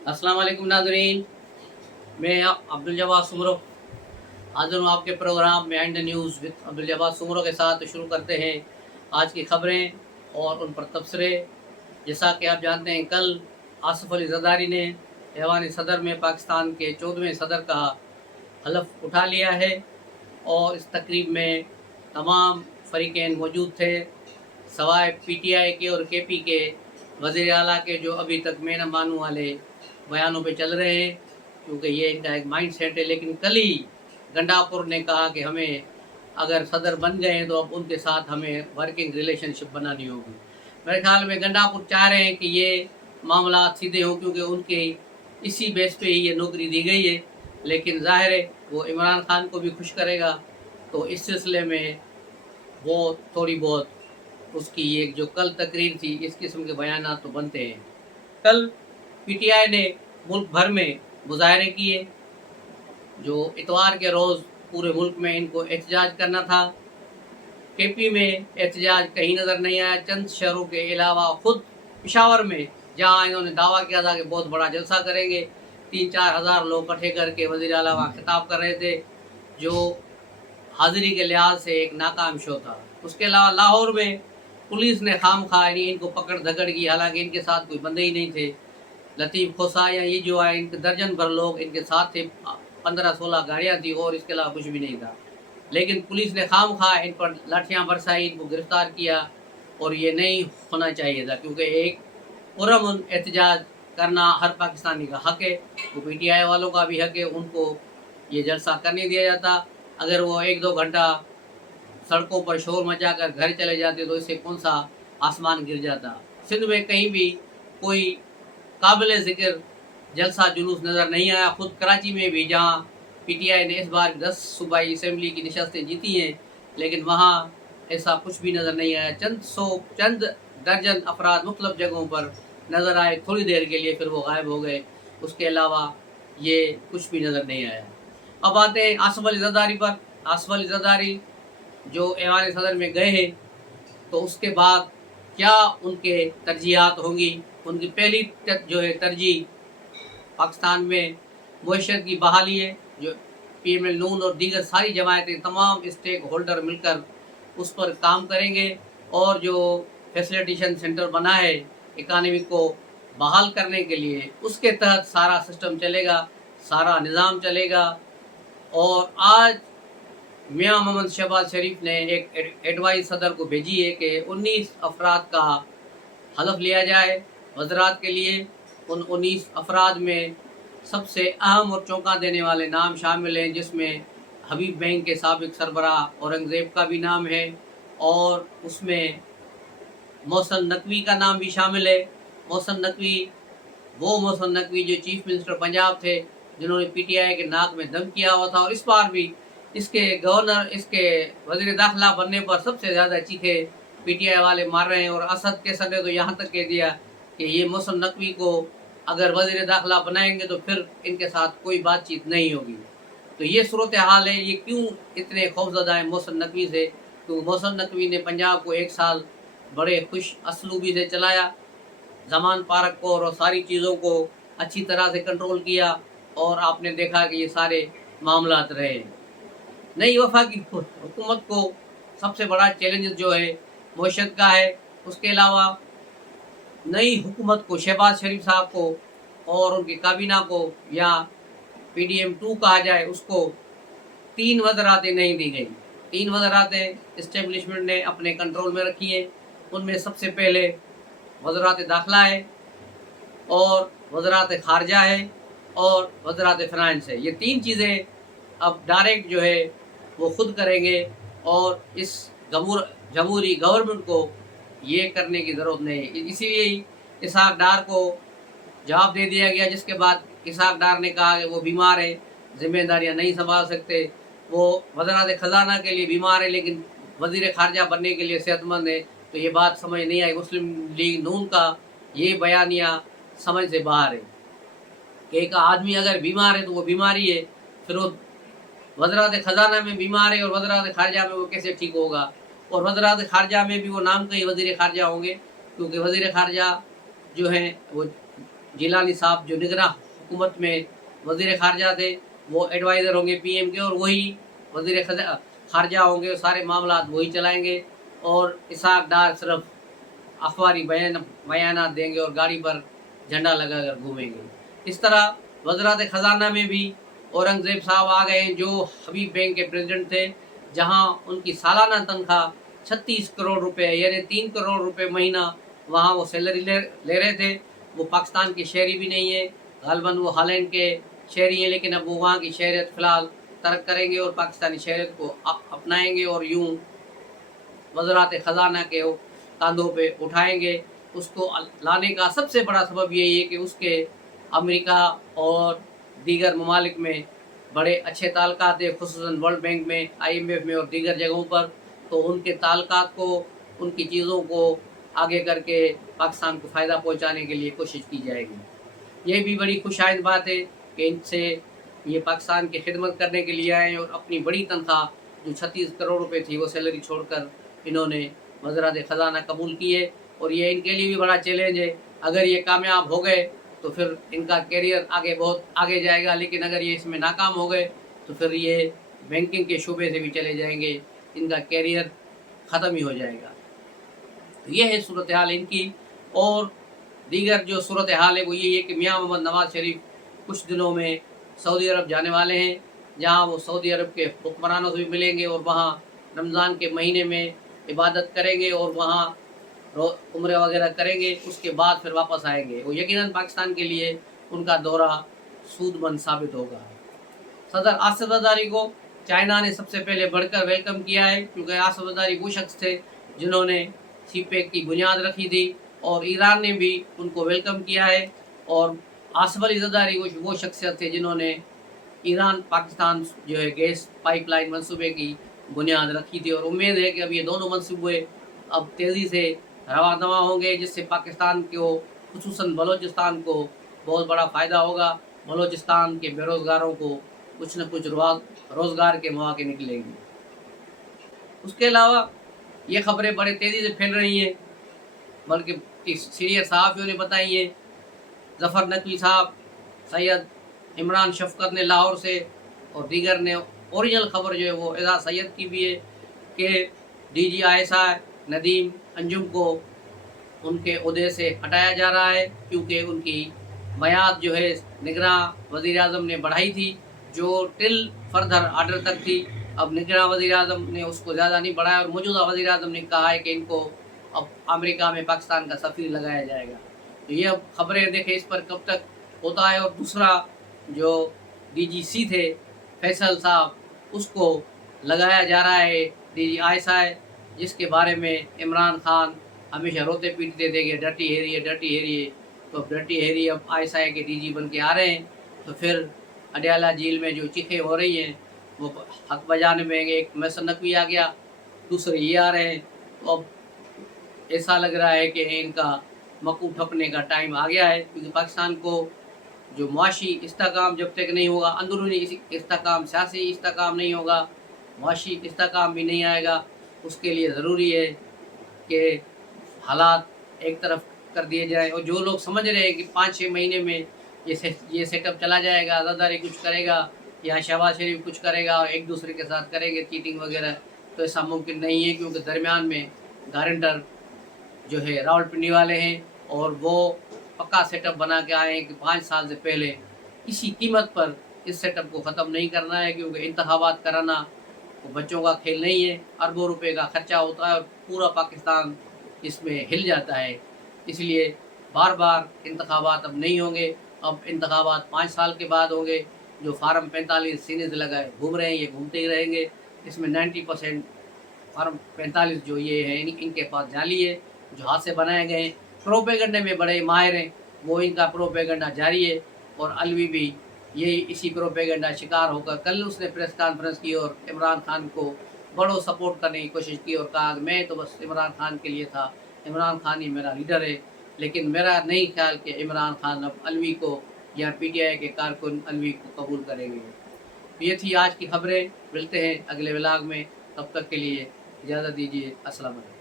अस्सलाम वालेकुम नाज़रीन। मैं अब्दुल जवाद सुमरो हाज़िर हूँ आपके प्रोग्राम में and news with Abdul Jawad Soomro के साथ। शुरू करते हैं आज की खबरें और उन पर तबसरे। जैसा कि आप जानते हैं, कल आसिफ अली ज़रदारी ने ऐवान सदर में पाकिस्तान के 14वें सदर का हलफ उठा लिया है और इस तकरीब में तमाम फ़रीक़ैन मौजूद थे, सवाए PTI के और KP के वज़ीर आला के, जो अभी तक मेना मानू वाले बयानों पे चल रहे हैं, क्योंकि ये इनका एक माइंड सेट है। लेकिन कल ही गंडापुर ने कहा कि हमें अगर सदर बन गए हैं तो अब उनके साथ हमें वर्किंग रिलेशनशिप बनानी होगी। मेरे ख्याल में गंडापुर चाह रहे हैं कि ये मामला सीधे हों, क्योंकि उनके इसी बेस पे ही ये नौकरी दी गई है। लेकिन ज़ाहिर है वो इमरान खान को भी खुश करेगा, तो इस सिलसिले में वो थोड़ी बहुत उसकी एक जो कल तकरीर थी, इस किस्म के बयानात तो बनते हैं। कल PTI ने मुल्क भर में मुजाहरे किए, जो इतवार के रोज़ पूरे मुल्क में इनको एहतजाज करना था। KP में एहतजाज कहीं नज़र नहीं आया, चंद शहरों के अलावा खुद पेशावर में, जहाँ इन्होंने दावा किया था कि बहुत बड़ा जलसा करेंगे, 3-4 हज़ार लोग इकट्ठे करके वज़ीर आला वहाँ खिताब कर रहे थे, जो हाज़िरी के लिहाज से एक नाकाम शो था। उसके अलावा लाहौर में पुलिस ने खामखा इनको पकड़ धकड़ की, हालांकि इनके साथ कोई बंदे ही नहीं थे। लतीफ़ खोसा या ये जो है, इनके दर्जन भर लोग इनके साथ थे, 15-16 गाड़ियाँ थी और इसके अलावा कुछ भी नहीं था। लेकिन पुलिस ने खामखा इन पर लाठियाँ बरसाई, इनको गिरफ़्तार किया, और ये नहीं होना चाहिए था, क्योंकि एक पुरअमन एहतजाज करना हर पाकिस्तानी का हक़ है। वो PTI वालों का भी हक़ है, उनको ये जलसा करने दिया जाता। अगर वो 1-2 घंटा सड़कों पर शोर मचाकर घर चले जाते तो इससे कौन सा आसमान गिर जाता। सिंध में कहीं भी कोई काबिल ज़िक्र जलसा जुलूस नज़र नहीं आया। ख़ुद कराची में भी, जहाँ PTI ने इस बार 10 सूबाई असम्बली की नशस्तें जीती हैं, लेकिन वहाँ ऐसा कुछ भी नज़र नहीं आया। चंद दर्जन अफराद मुख्तलिफ़ जगहों पर नज़र आए थोड़ी देर के लिए, फिर वो गायब हो गए। उसके अलावा ये कुछ भी नज़र नहीं आया। अब आते हैं आसिफ अली ज़रदारी पर। आसिफ अली ज़रदारी जो ऐवान सदर में गए हैं, तो उसके बाद क्या उनके तरजीहात होंगी। उनकी पहली जो है तरजीह पाकिस्तान में मईशत की बहाली है, जो PML नून और दीगर सारी जमायतें, तमाम स्टेक होल्डर मिलकर उस पर काम करेंगे, और जो फैसिलिटेशन सेंटर बना है इकानमी को बहाल करने के लिए, उसके तहत सारा सिस्टम चलेगा, सारा निज़ाम चलेगा। और आज मियां मोहम्मद शहबाज शरीफ ने एक एडवाइस सदर को भेजी है कि 19 अफराद का हलफ लिया जाए वज़रात के लिए। उन 19 अफराद में सबसे अहम और चौंका देने वाले नाम शामिल हैं, जिसमें हबीब बैंक के साबिक सरबराह औरंगज़ेब का भी नाम है, और उसमें मोहसन नकवी का नाम भी शामिल है। मोहसन नकवी, वो मोहसन नकवी जो चीफ मिनिस्टर पंजाब थे, जिन्होंने PTI के नाक में दम किया हुआ था, और इस बार भी इसके गवर्नर, इसके वज़ीर दाखिला बनने पर सबसे ज़्यादा चीखे PTI वाले मार रहे हैं। और असद कैसर ने तो यहाँ तक कह दिया कि ये मोहसन नकवी को अगर वज़ीर दाखिला बनाएंगे तो फिर इनके साथ कोई बातचीत नहीं होगी। तो ये सूरत हाल है। ये क्यों इतने खौफज़दा हैं मोहसन नकवी से? तो मोहसन नकवी ने पंजाब को 1 साल बड़े खुश असलूबी से चलाया, ज़मान पारक को और सारी चीज़ों को अच्छी तरह से कंट्रोल किया, और आपने देखा कि ये सारे मामलात रहे। नई वफाकी हुकूमत को सबसे बड़ा चैलेंज जो है मईशत का है। उसके अलावा नई हुकूमत को, शहबाज शरीफ साहब को और उनकी काबीना को, या PDM-2 कहा जाए उसको, 3 वज़रातें नहीं दी गई। 3 वज़रातें इस्टेब्लिशमेंट ने अपने कंट्रोल में रखी हैं। उनमें सबसे पहले वज़रात दाखिला है, और वज़रात ख़ारजा है, और वज़रात फ़ाइनेंस है। ये 3 चीज़ें अब डायरेक्ट जो है वो ख़ुद करेंगे, और इस जमहूरी गवर्नमेंट को ये करने की ज़रूरत नहीं है। इसीलिए इसहाक डार को जवाब दे दिया गया, जिसके बाद इसहाक डार ने कहा कि वो बीमार है, ज़िम्मेदारियाँ नहीं संभाल सकते। वो वज़रात ख़ज़ाना के लिए बीमार है, लेकिन वज़ीर ख़ारजा बनने के लिए सेहतमंद है। तो ये बात समझ नहीं आई। मुस्लिम लीग नून का ये बयानिया समझ से बाहर है कि एक आदमी अगर बीमार है तो वो बीमारी है, फिर वो वज़रात ख़ज़ाना में बीमार है और वज़रात ख़ारजा में वो कैसे ठीक होगा? और वज़रात ख़ारजा में भी वो नाम के ही वज़ीर ख़ारजा होंगे, क्योंकि वज़ीर ख़ारजा जो हैं वो जिलानी साहब जो निगरां हुकूमत में वज़ीर ख़ारजा थे, वो एडवाइज़र होंगे पीएम के, और वही वज़ीर ख़ारजा होंगे, और सारे मामलात वही चलाएंगे, और इसहाक डार सिर्फ अखबारी बयानात देंगे और गाड़ी पर झंडा लगाकर घूमेंगे। इस तरह वज़रात ख़जाना में भी औरंगज़ेब साहब आ गए, जो हबीब बैंक के प्रेसिडेंट थे, जहां उनकी सालाना तनख्वाह 36 करोड़ रुपए यानी 3 करोड़ रुपए महीना वहां वो सैलरी ले रहे थे। वो पाकिस्तान के शहरी भी नहीं है, गालबन वो हॉलैंड के शहरी हैं, लेकिन अब वो वहाँ की शहरियत फ़िलहाल तर्क करेंगे और पाकिस्तानी शहरियत को अपनाएंगे और यूँ वज़रात ख़जाना के कंधों पे उठाएंगे। उसको लाने का सबसे बड़ा सबब यही है कि उसके अमेरिका और दीगर ममालिक में बड़े अच्छे ताल्लुकात है, खुसूसन वर्ल्ड बैंक में, IMF में और दीगर जगहों पर। तो उनके ताल्लुकात को, उनकी चीज़ों को आगे करके पाकिस्तान को फ़ायदा पहुंचाने के लिए कोशिश की जाएगी। ये भी बड़ी खुशाइंद बात है कि इनसे ये पाकिस्तान की खिदमत करने के लिए आए और अपनी बड़ी तनख्वाह जो 36 करोड़ रुपए थी वो सैलरी छोड़कर इन्होंने वज़रात ख़जाना कबूल की है। और ये इनके लिए भी बड़ा चैलेंज है। अगर ये कामयाब हो गए तो फिर इनका कैरियर आगे बहुत आगे जाएगा, लेकिन अगर ये इसमें नाकाम हो गए तो फिर ये बैंकिंग के शोबे से भी चले जाएंगे, इनका कैरियर ख़त्म ही हो जाएगा। तो ये है सूरत हाल इनकी। और दीगर जो सूरत हाल है वो यही है कि मियाँ मोहम्मद नवाज़ शरीफ कुछ दिनों में सऊदी अरब जाने वाले हैं, जहाँ वो सऊदी अरब के हुक्मरानों से भी मिलेंगे और वहाँ रमज़ान के महीने में इबादत करेंगे और वहाँ उम्रे वगैरह करेंगे। उसके बाद फिर वापस आएंगे। वो यकीनन पाकिस्तान के लिए उनका दौरा सूदमंद साबित होगा। सदर आसिफ ज़रदारी को चाइना ने सबसे पहले बढ़कर वेलकम किया है, क्योंकि आसिफ ज़रदारी वो शख्स थे जिन्होंने CPEC की बुनियाद रखी थी, और ईरान ने भी उनको वेलकम किया है। और आसिफ अली ज़रदारी वो शख्सियत थे जिन्होंने ईरान पाकिस्तान जो है गैस पाइपलाइन मंसूबे की बुनियाद रखी थी। और उम्मीद है कि अब ये दोनों मंसूबे अब तेज़ी से रवा दवा होंगे, जिससे पाकिस्तान को, खुसूसन बलूचिस्तान को बहुत बड़ा फ़ायदा होगा। बलूचिस्तान के बेरोज़गारों को कुछ न कुछ रोज़गार के मौके निकलेंगे। उसके अलावा ये खबरें बड़े तेज़ी से फैल रही हैं, बल्कि सीनियर सहाफ़ियों ने बताई है। ज़फ़र नकवी साहब, सैयद इमरान शफ़क़त ने लाहौर से, और दीगर ने ओरिजिनल खबर जो है वो एजाज़ सैयद की भी है कि DG ISI नदीम अंजुम को उनके ओहदे से हटाया जा रहा है, क्योंकि उनकी मियाद जो है निगरां वज़ीर-ए-आज़म ने बढ़ाई थी, जो टिल फर्दर आर्डर तक थी। अब निगरां वज़ीर-ए-आज़म ने उसको ज़्यादा नहीं बढ़ाया, और मौजूदा वज़ीर-ए-आज़म ने कहा है कि इनको अब अमेरिका में पाकिस्तान का सफ़ीर लगाया जाएगा। तो ये अब खबरें देखें इस पर कब तक होता है। और दूसरा जो DGC थे फैसल साहब, उसको लगाया जा रहा है DG ISI, जिसके बारे में इमरान खान हमेशा रोते पीटते थे कि डर्टी हैरी है, डर्टी हैरी है। तो डर्टी हैरी अब ISI के DG बन के आ रहे हैं। तो फिर अडयाला झील में जो चीखें हो रही हैं वो हक बजाने में, एक महसन नकवी आ गया, दूसरे ये आ रहे हैं। तो अब ऐसा लग रहा है कि इनका मकू ठपने का टाइम आ गया है, क्योंकि पाकिस्तान को जो मुआशी इस्तेहकाम जब तक नहीं होगा, अंदरूनी इस्तेहकाम, सियासी इस्तेहकाम नहीं होगा, मुआशी इस्तेहकाम भी नहीं आएगा। उसके लिए ज़रूरी है कि हालात एक तरफ कर दिए जाएँ। और जो लोग समझ रहे हैं कि 5-6 महीने में ये सेटअप चला जाएगा, ज़रदारी कुछ करेगा या शहबाज शरीफ कुछ करेगा और एक दूसरे के साथ करेंगे चीटिंग वगैरह, तो ऐसा मुमकिन नहीं है, क्योंकि दरमियान में गारंटर जो है रावलपिंडी वाले हैं, और वो पक्का सेटअप बना के आए हैं कि 5 साल से पहले किसी कीमत पर इस सेटअप को ख़त्म नहीं करना है, क्योंकि इंतखाबात कराना वो बच्चों का खेल नहीं है। अरबों रुपए का खर्चा होता है और पूरा पाकिस्तान इसमें हिल जाता है। इसलिए बार बार इंतखाबात अब नहीं होंगे, अब इंतखाबात 5 साल के बाद होंगे। जो फार्म 45 सीने से लगाए घूम रहे हैं, ये घूमते ही रहेंगे। इसमें 90% फार्म 45 जो ये है इनके पास जाली है, जो हाथ से बनाए गए हैं। प्रोपेगंडे में बड़े माहिर हैं, वो इनका प्रोपेगंडा जारी है। और अलवी भी ये इसी प्रोपेगंडा शिकार होकर कल उसने प्रेस कॉन्फ्रेंस की और इमरान खान को बड़ो सपोर्ट करने की कोशिश की और कहा कि मैं तो बस इमरान खान के लिए था, इमरान खान ही मेरा लीडर है। लेकिन मेरा नहीं ख्याल कि इमरान खान अब अलवी को या PTI के कारकुन अलवी को कबूल करेंगे। तो ये थी आज की खबरें। मिलते हैं अगले व्लॉग में, तब तक के लिए इजाज़त दीजिए। अस्सलाम वालेकुम।